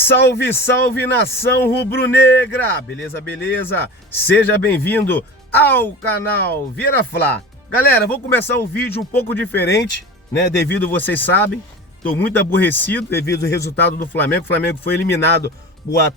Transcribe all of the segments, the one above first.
Salve, salve nação rubro-negra! Beleza, beleza? Seja bem-vindo ao canal Vieira Fla. Galera, vou começar o vídeo um pouco diferente, né? Devido, vocês sabem, tô muito aborrecido devido ao resultado do Flamengo. O Flamengo foi eliminado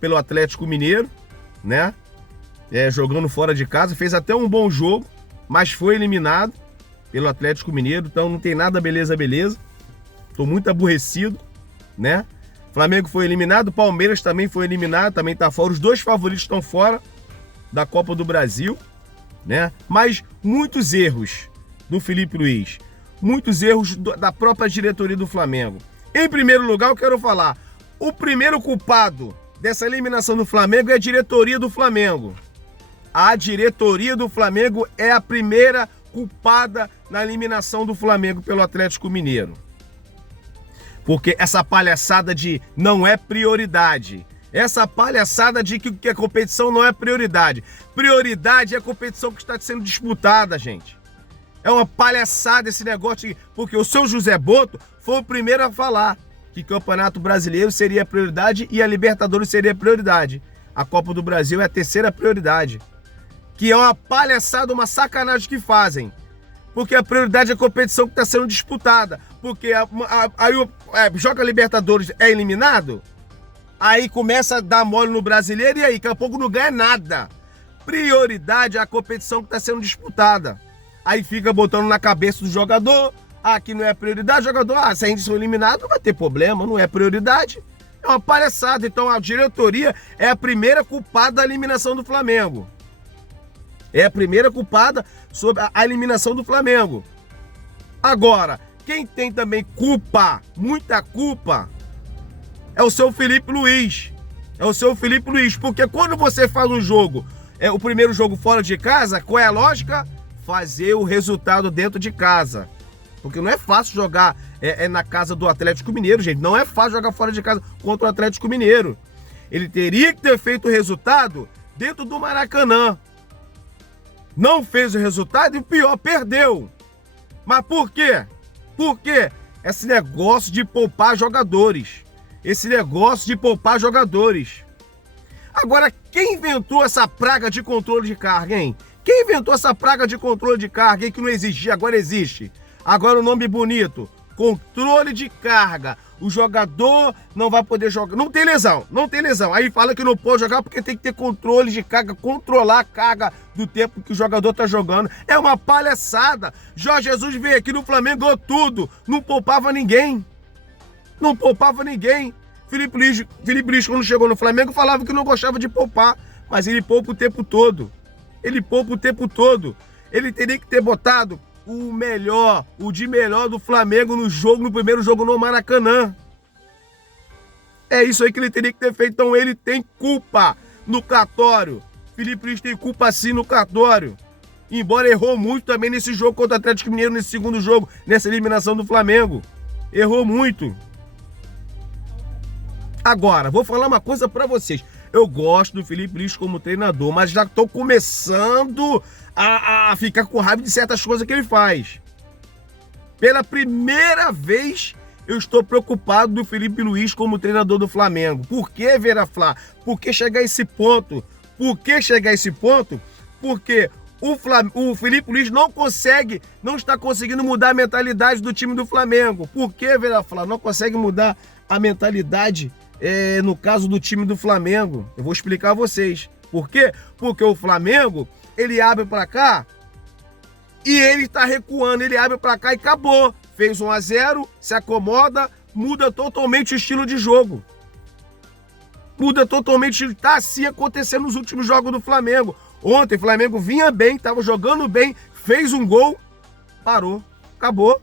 pelo Atlético Mineiro, né? Jogando fora de casa, fez até um bom jogo, mas foi eliminado pelo Atlético Mineiro, então não tem nada beleza, beleza. Tô muito aborrecido, né? Flamengo foi eliminado, Palmeiras também foi eliminado, também tá fora. Os dois favoritos estão fora da Copa do Brasil, né? Mas muitos erros do Felipe Luiz, muitos erros da própria diretoria do Flamengo. Em primeiro lugar, eu quero falar, o primeiro culpado dessa eliminação do Flamengo é a diretoria do Flamengo. A diretoria do Flamengo é a primeira culpada na eliminação do Flamengo pelo Atlético Mineiro. Porque essa palhaçada de não é prioridade, essa palhaçada de que a competição não é prioridade. Prioridade é a competição que está sendo disputada, gente. É uma palhaçada esse negócio, porque o seu José Boto foi o primeiro a falar que o Campeonato Brasileiro seria prioridade e a Libertadores seria prioridade. A Copa do Brasil é a terceira prioridade. Que é uma palhaçada, uma sacanagem que fazem. Porque a prioridade é a competição que está sendo disputada. Porque aí joga Libertadores, é eliminado, aí começa a dar mole no brasileiro e aí daqui a pouco não ganha nada. Prioridade é a competição que está sendo disputada. Aí fica botando na cabeça do jogador, que não é prioridade, jogador, se a gente for eliminado não vai ter problema, não é prioridade. É uma palhaçada, então a diretoria é a primeira culpada da eliminação do Flamengo. É a primeira culpada sobre a eliminação do Flamengo. Agora, quem tem também culpa, muita culpa, é o seu Felipe Luiz. É o seu Felipe Luiz, porque quando você faz um jogo, o primeiro jogo fora de casa, qual é a lógica? Fazer o resultado dentro de casa. Porque não é fácil jogar na casa do Atlético Mineiro, gente. Não é fácil jogar fora de casa contra o Atlético Mineiro. Ele teria que ter feito o resultado dentro do Maracanã. Não fez o resultado e o pior, perdeu. Mas por quê? Por quê? Esse negócio de poupar jogadores. Esse negócio de poupar jogadores. Agora, quem inventou essa praga de controle de carga, hein? Quem inventou essa praga de controle de carga, hein, que não existia, agora existe? Agora o nome bonito, controle de carga. O jogador não vai poder jogar, não tem lesão, não tem lesão. Aí fala que não pode jogar porque tem que ter controle de carga, controlar a carga do tempo que o jogador tá jogando. É uma palhaçada. Jorge Jesus veio aqui no Flamengo, ganhou tudo, não poupava ninguém. Não poupava ninguém. Felipe Luiz, quando chegou no Flamengo, falava que não gostava de poupar, mas ele poupa o tempo todo. Ele poupa o tempo todo. Ele teria que ter botado o melhor, o de melhor do Flamengo no primeiro jogo no Maracanã. É isso aí que ele teria que ter feito. Então ele tem culpa no cartório. Felipe Luiz tem culpa sim no cartório. Embora errou muito também nesse jogo contra o Atlético Mineiro, nesse segundo jogo, nessa eliminação do Flamengo. Errou muito. Agora, vou falar uma coisa pra vocês. Eu gosto do Felipe Luiz como treinador, mas já tô começando a ficar com raiva de certas coisas que ele faz. Pela primeira vez, eu estou preocupado do Felipe Luiz como treinador do Flamengo. Por que, Vieira Fla? Por que chegar a esse ponto? Por que chegar a esse ponto? Porque o Felipe Luiz não está conseguindo mudar a mentalidade do time do Flamengo. Por que, Vieira Fla? Não consegue mudar a mentalidade, no caso do time do Flamengo. Eu vou explicar a vocês. Por quê? Porque o Flamengo, ele abre pra cá e ele tá recuando, ele abre pra cá e acabou. Fez 1-0, se acomoda, muda totalmente o estilo de jogo. Muda totalmente, tá assim acontecendo nos últimos jogos do Flamengo. Ontem o Flamengo vinha bem, tava jogando bem, fez um gol, parou, acabou.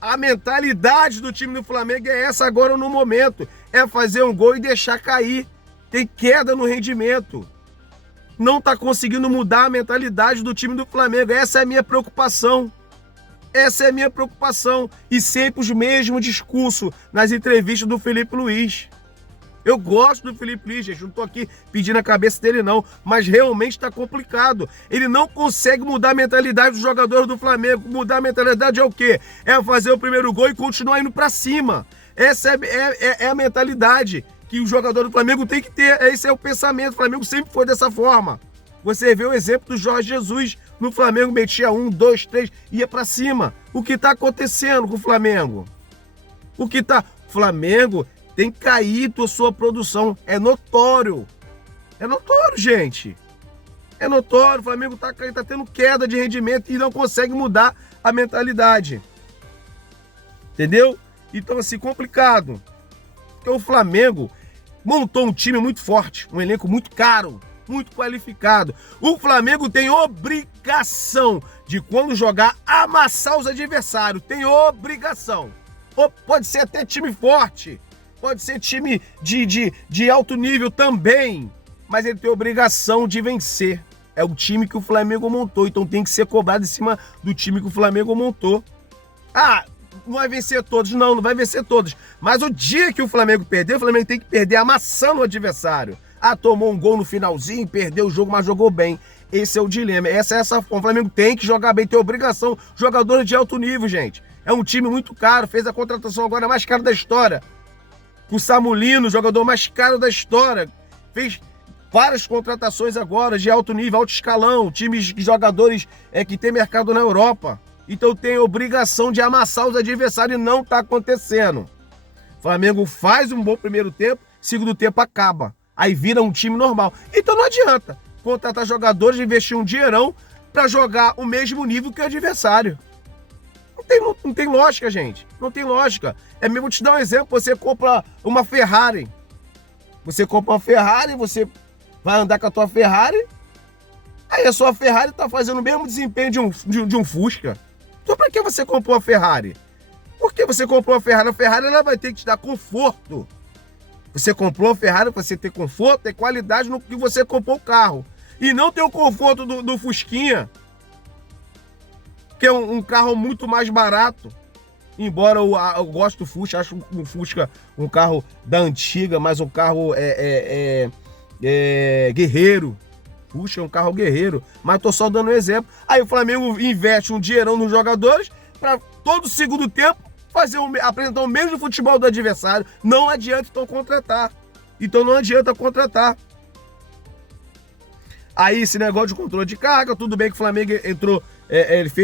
A mentalidade do time do Flamengo é essa agora no momento, é fazer um gol e deixar cair. Tem queda no rendimento. Não tá conseguindo mudar a mentalidade do time do Flamengo. Essa é a minha preocupação. Essa é a minha preocupação. E sempre os mesmos discursos nas entrevistas do Felipe Luiz. Eu gosto do Felipe Luiz, gente. Não tô aqui pedindo a cabeça dele, não. Mas realmente tá complicado. Ele não consegue mudar a mentalidade dos jogadores do Flamengo. Mudar a mentalidade é o quê? É fazer o primeiro gol e continuar indo pra cima. Essa é a mentalidade que o jogador do Flamengo tem que ter. Esse é o pensamento. O Flamengo sempre foi dessa forma. Você vê o exemplo do Jorge Jesus. No Flamengo metia 1, 2, 3, ia pra cima. O que tá acontecendo com o Flamengo? O Flamengo tem caído a sua produção. É notório. É notório, gente. É notório. O Flamengo tá tendo queda de rendimento e não consegue mudar a mentalidade. Entendeu? Então, assim, complicado. Porque o Flamengo montou um time muito forte, um elenco muito caro, muito qualificado. O Flamengo tem obrigação de, quando jogar, amassar os adversários. Tem obrigação. Pode ser até time forte, pode ser time de alto nível também, mas ele tem obrigação de vencer. É o time que o Flamengo montou, então tem que ser cobrado em cima do time que o Flamengo montou. Ah, não vai vencer todos, não vai vencer todos. Mas o dia que o Flamengo perder, o Flamengo tem que perder amassando o adversário. Ah, tomou um gol no finalzinho, perdeu o jogo, mas jogou bem. Esse é o dilema, essa é essa forma. O Flamengo tem que jogar bem, tem obrigação. Jogadores de alto nível, gente. É um time muito caro, fez a contratação agora mais cara da história. Com o Samulino, jogador mais caro da história. Fez várias contratações agora de alto nível, alto escalão. Times de jogadores que tem mercado na Europa. Então tem obrigação de amassar os adversários e não está acontecendo. O Flamengo faz um bom primeiro tempo, segundo tempo acaba. Aí vira um time normal. Então não adianta contratar jogadores, investir um dinheirão para jogar o mesmo nível que o adversário. Não tem lógica, gente. Não tem lógica. Vou te dar um exemplo. Você compra uma Ferrari. Você compra uma Ferrari, você vai andar com a tua Ferrari, aí a sua Ferrari tá fazendo o mesmo desempenho de um Fusca. Então pra que você comprou uma Ferrari? Por que você comprou uma Ferrari? A Ferrari ela vai ter que te dar conforto. Você comprou a Ferrari para você ter conforto, ter qualidade no que você comprou o carro. E não ter o conforto do Fusquinha, que é um carro muito mais barato. Embora eu goste do Fusca, acho o Fusca um carro da antiga, mas um carro guerreiro. Fusca é um carro guerreiro, mas tô só dando um exemplo. Aí o Flamengo investe um dinheirão nos jogadores para todo segundo tempo apresentar o mesmo futebol do adversário. Não adianta então contratar. Então não adianta contratar. Aí esse negócio de controle de carga, tudo bem que o Flamengo entrou,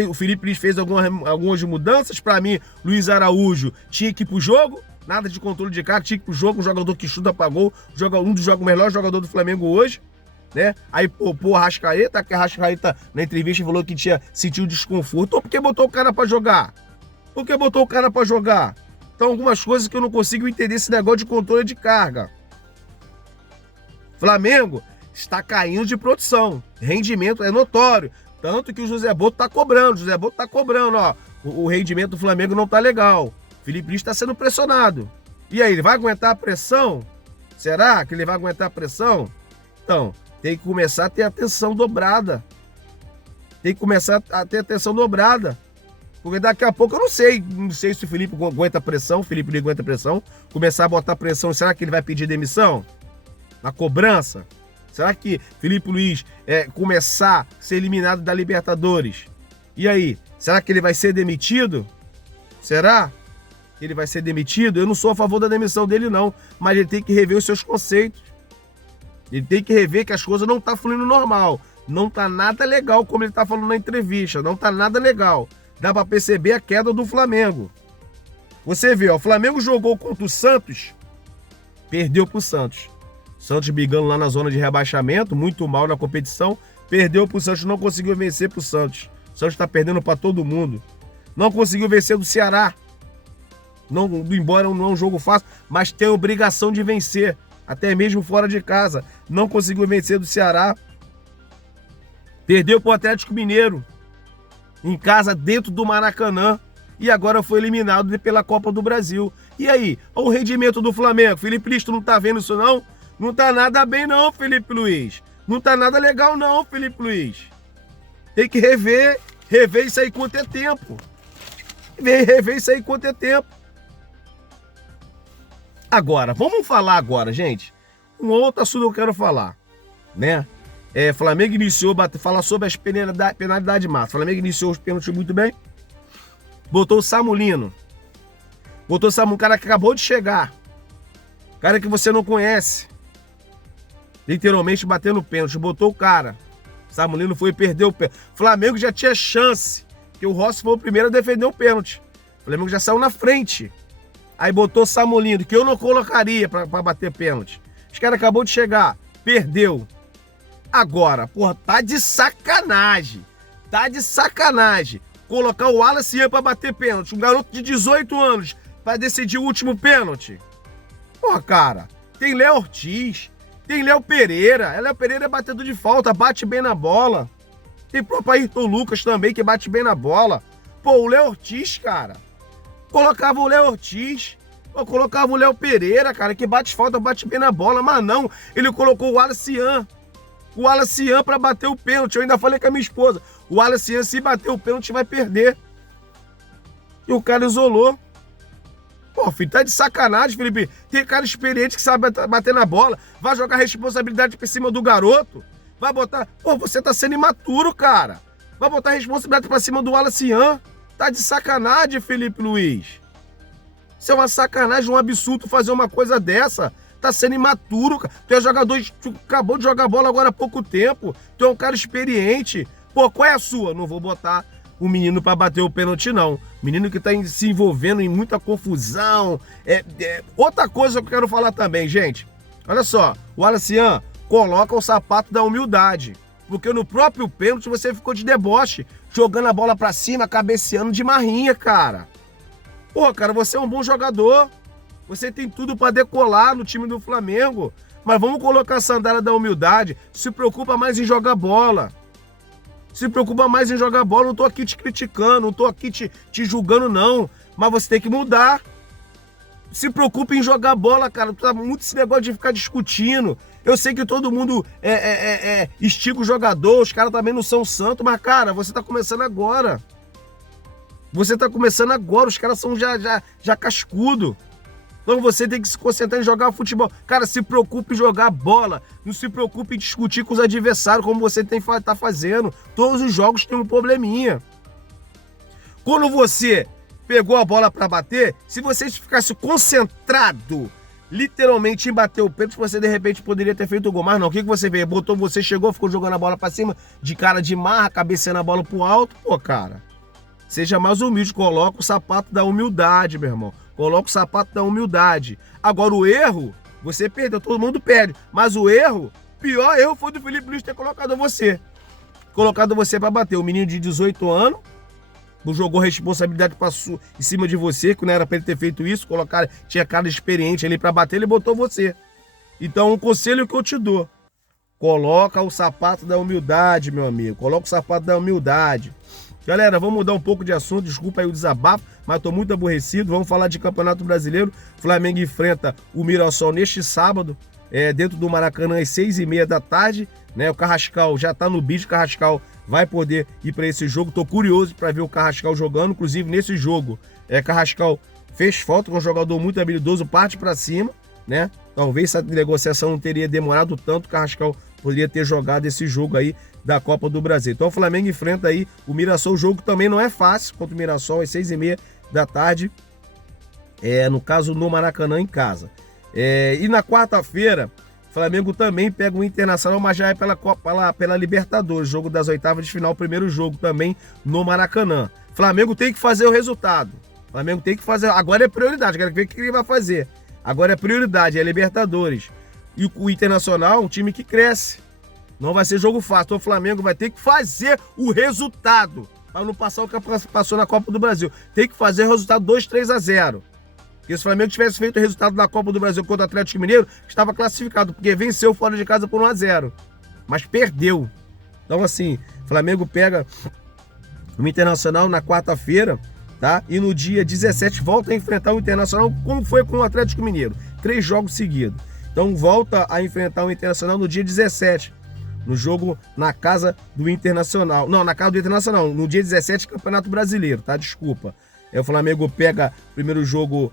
o Felipe Luiz fez algumas mudanças. Para mim, Luiz Araújo tinha que ir pro jogo, nada de controle de carga, tinha que ir pro jogo, um jogador que chuta pra gol, um dos melhores jogadores do Flamengo hoje, né? Aí pô, Arrascaeta, que a Arrascaeta na entrevista falou que sentiu desconforto. Então por que botou o cara pra jogar? Por que botou o cara pra jogar? Então algumas coisas que eu não consigo entender esse negócio de controle de carga. Flamengo está caindo de produção, rendimento é notório, tanto que o José Boto tá cobrando, ó, o rendimento do Flamengo não tá legal, Felipe Luiz está sendo pressionado. E aí, ele vai aguentar a pressão? Será que ele vai aguentar a pressão? Então, tem que começar a ter atenção dobrada. Porque daqui a pouco eu não sei se o Felipe aguenta pressão, começar a botar pressão, será que ele vai pedir demissão? Na cobrança? Será que Felipe Luiz começar a ser eliminado da Libertadores? E aí, será que ele vai ser demitido? Será que ele vai ser demitido? Eu não sou a favor da demissão dele não, mas ele tem que rever os seus conceitos. Ele tem que rever que as coisas não estão fluindo normal. Não está nada legal, como ele está falando na entrevista. Não está nada legal. Dá para perceber a queda do Flamengo. Você vê, ó, o Flamengo jogou contra o Santos, perdeu pro Santos. Santos brigando lá na zona de rebaixamento, muito mal na competição, perdeu pro Santos, não conseguiu vencer pro Santos. O Santos tá perdendo para todo mundo. Não conseguiu vencer do Ceará. Não, embora não é um jogo fácil, mas tem obrigação de vencer, até mesmo fora de casa. Não conseguiu vencer do Ceará. Perdeu pro Atlético Mineiro, em casa, dentro do Maracanã. E agora foi eliminado pela Copa do Brasil. E aí, olha o rendimento do Flamengo. Felipe Luiz, tu não tá vendo isso não? Não tá nada bem não, Felipe Luiz. Não tá nada legal não, Felipe Luiz. Tem que rever isso aí enquanto é tempo. Rever isso aí enquanto é tempo. Agora, vamos falar agora, gente. Um outro assunto que eu quero falar, né? Flamengo iniciou, falar sobre as penalidades máximas. Flamengo iniciou os pênaltis muito bem. Botou o Samulino. Botou Samuel, um cara que acabou de chegar. Cara que você não conhece. Literalmente batendo pênalti. Botou o cara. Samulino foi e perdeu o pênalti. Flamengo já tinha chance. Porque o Rossi foi o primeiro a defender o pênalti. O Flamengo já saiu na frente. Aí botou Samulino, que eu não colocaria pra bater pênalti. Os caras acabou de chegar. Perdeu. Agora, porra, tá de sacanagem. Tá de sacanagem. Colocar o Wallace Ian pra bater pênalti. Um garoto de 18 anos pra decidir o último pênalti. Porra, cara. Tem Léo Ortiz. Tem Léo Pereira. Léo Pereira é batedor de falta, bate bem na bola. Tem o próprio Ayrton Lucas também, que bate bem na bola. Pô, o Léo Ortiz, cara. Colocava o Léo Ortiz. Pô, colocava o Léo Pereira, cara, que bate falta, bate bem na bola. Mas não, ele colocou o Wallace Ian. O Wallace Ian pra bater o pênalti. Eu ainda falei com a minha esposa. O Wallace Ian, se bater o pênalti, vai perder. E o cara isolou. Pô, filho, tá de sacanagem, Felipe. Tem cara experiente que sabe bater na bola. Vai jogar responsabilidade por cima do garoto. Vai botar... Pô, você tá sendo imaturo, cara. Vai botar responsabilidade pra cima do Wallace Ian. Tá de sacanagem, Felipe Luiz. Isso é uma sacanagem, um absurdo fazer uma coisa dessa. Tá sendo imaturo, cara. Tu é jogador, tu acabou de jogar bola agora há pouco tempo. Tu é um cara experiente. Pô, qual é a sua? Não vou botar o menino pra bater o pênalti, não. Menino que tá se envolvendo em muita confusão. Outra coisa que eu quero falar também, gente. Olha só, o Wallace Ian coloca o sapato da humildade. Porque no próprio pênalti você ficou de deboche, jogando a bola pra cima, cabeceando de marrinha, cara. Pô, cara, você é um bom jogador. Você tem tudo pra decolar no time do Flamengo. Mas vamos colocar a sandália da humildade. Se preocupa mais em jogar bola. Se preocupa mais em jogar bola. Não tô aqui te criticando, não tô aqui te julgando, não. Mas você tem que mudar. Se preocupa em jogar bola, cara. Tá muito esse negócio de ficar discutindo. Eu sei que todo mundo estica o jogador, os caras também não são santos, mas, cara, você tá começando agora. Você tá começando agora, os caras são já cascudo. Então você tem que se concentrar em jogar futebol. Cara, se preocupe em jogar bola. Não se preocupe em discutir com os adversários, como você tá fazendo. Todos os jogos tem um probleminha. Quando você pegou a bola para bater, se você ficasse concentrado literalmente em bater o pênalti, você de repente poderia ter feito o gol. Mas não, o que você veio? Botou, você chegou, ficou jogando a bola para cima, de cara de marra, cabeceando a bola pro alto. Pô, cara, seja mais humilde, coloca o sapato da humildade, meu irmão. Coloca o sapato da humildade. Agora o erro, você perdeu, todo mundo perde. Mas o erro, pior erro foi do Felipe Luiz ter colocado você. Colocado você para bater. O menino de 18 anos, jogou responsabilidade em cima de você, que não era para ele ter feito isso, tinha cara experiente ali para bater, ele botou você. Então, um conselho que eu te dou, coloca o sapato da humildade, meu amigo, coloca o sapato da humildade. Galera, vamos mudar um pouco de assunto, desculpa aí o desabafo, mas estou muito aborrecido, vamos falar de Campeonato Brasileiro. Flamengo enfrenta o Mirassol neste sábado, dentro do Maracanã às 6h30 da tarde, né? O Carrascal já está no bicho, o Carrascal vai poder ir para esse jogo. Tô curioso para ver o Carrascal jogando. Inclusive, nesse jogo, Carrascal fez falta, com um jogador muito habilidoso, parte para cima, né? Talvez essa negociação não teria demorado tanto, o Carrascal poderia ter jogado esse jogo aí da Copa do Brasil. Então o Flamengo enfrenta aí o Mirassol. O jogo também não é fácil contra o Mirassol, às 6h30 da tarde. No caso, no Maracanã, em casa. E na quarta-feira, o Flamengo também pega o Internacional, mas já é pela Libertadores, jogo das oitavas de final, primeiro jogo também no Maracanã. Flamengo tem que fazer o resultado. Flamengo tem que fazer. Agora é prioridade, quero ver o que ele vai fazer. Agora é prioridade, é Libertadores. E o Internacional, um time que cresce. Não vai ser jogo fácil. Então o Flamengo vai ter que fazer o resultado para não passar o que passou na Copa do Brasil. Tem que fazer o resultado 2-3-0. Porque se o Flamengo tivesse feito o resultado da Copa do Brasil contra o Atlético Mineiro, estava classificado, porque venceu fora de casa por 1-0. Mas perdeu. Então, assim, o Flamengo pega o Internacional na quarta-feira, tá? E no dia 17 volta a enfrentar o Internacional, como foi com o Atlético Mineiro. 3 jogos seguidos. Então volta a enfrentar o Internacional no dia 17. No jogo na casa do Internacional. Não, na casa do Internacional. No dia 17, Campeonato Brasileiro, tá? Desculpa. O Flamengo pega o primeiro jogo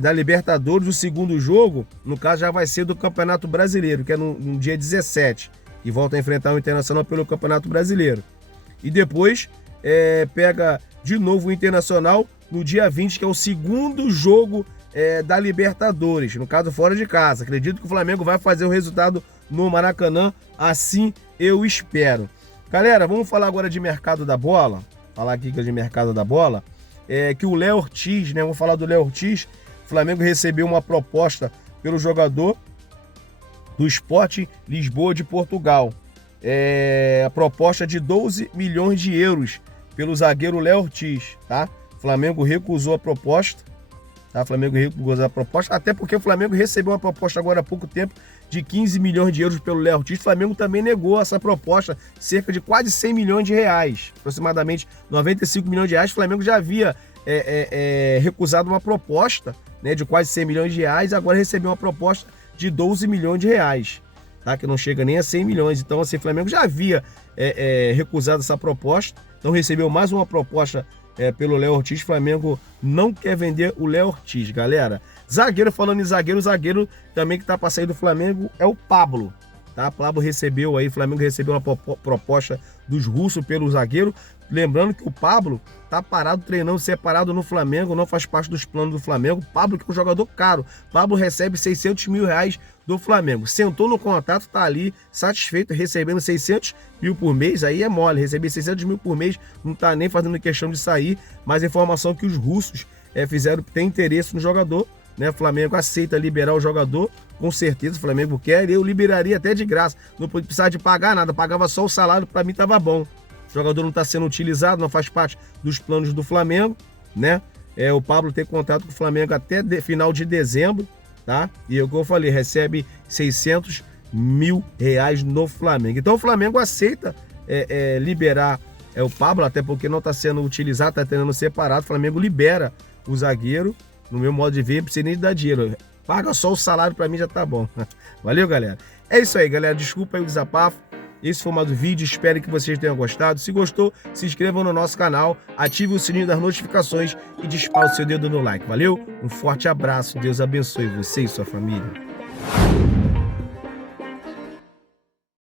da Libertadores, o segundo jogo, no caso, já vai ser do Campeonato Brasileiro, que é no dia 17, e volta a enfrentar o Internacional pelo Campeonato Brasileiro. E depois pega de novo o Internacional no dia 20, que é o segundo jogo da Libertadores, no caso fora de casa. Acredito que o Flamengo vai fazer o resultado no Maracanã, assim eu espero. Galera, vamos falar agora de mercado da bola. Falar aqui de mercado da bola. Que o Léo Ortiz, né? Vamos falar do Léo Ortiz. O Flamengo recebeu uma proposta pelo jogador do Sporting Lisboa de Portugal. A proposta de 12 milhões de euros pelo zagueiro Léo Ortiz, tá? O Flamengo recusou a proposta, tá? O Flamengo recusou a proposta, até porque o Flamengo recebeu uma proposta agora há pouco tempo de 15 milhões de euros pelo Léo Ortiz. O Flamengo também negou essa proposta, cerca de quase 100 milhões de reais, aproximadamente 95 milhões de reais. O Flamengo já havia recusado uma proposta, né, de quase 100 milhões de reais, agora recebeu uma proposta de 12 milhões de reais, tá? Que não chega nem a 100 milhões. Então, assim, o Flamengo já havia recusado essa proposta, então recebeu mais uma proposta pelo Léo Ortiz. O Flamengo não quer vender o Léo Ortiz, galera. Zagueiro, falando em zagueiro, o zagueiro também que tá para sair do Flamengo é o Pablo, tá? O Pablo recebeu aí, o Flamengo recebeu uma proposta dos russos pelo zagueiro. Lembrando que o Pablo tá parado, treinando separado no Flamengo, não faz parte dos planos do Flamengo. Pablo, que é um jogador caro. Pablo recebe 600 mil reais do Flamengo. Sentou no contrato, tá ali satisfeito, recebendo 600 mil por mês. Aí é mole, receber 600 mil por mês, não tá nem fazendo questão de sair. Mas a informação que os russos fizeram, tem interesse no jogador, né? O Flamengo aceita liberar o jogador, com certeza o Flamengo quer. Eu liberaria até de graça, não precisava de pagar nada, pagava só o salário, para mim tava bom. O jogador não está sendo utilizado, não faz parte dos planos do Flamengo, né? O Pablo tem contato com o Flamengo até final de dezembro, tá? E é o que eu falei, recebe 600 mil reais no Flamengo. Então o Flamengo aceita liberar o Pablo, até porque não está sendo utilizado, está tendo separado. O Flamengo libera o zagueiro, no meu modo de ver, não precisa nem dar dinheiro. Paga só o salário, para mim já tá bom. Valeu, galera? É isso aí, galera. Desculpa aí o desabafo. Esse foi mais um vídeo, espero que vocês tenham gostado. Se gostou, se inscreva no nosso canal, ative o sininho das notificações e dispara o seu dedo no like. Valeu? Um forte abraço, Deus abençoe você e sua família.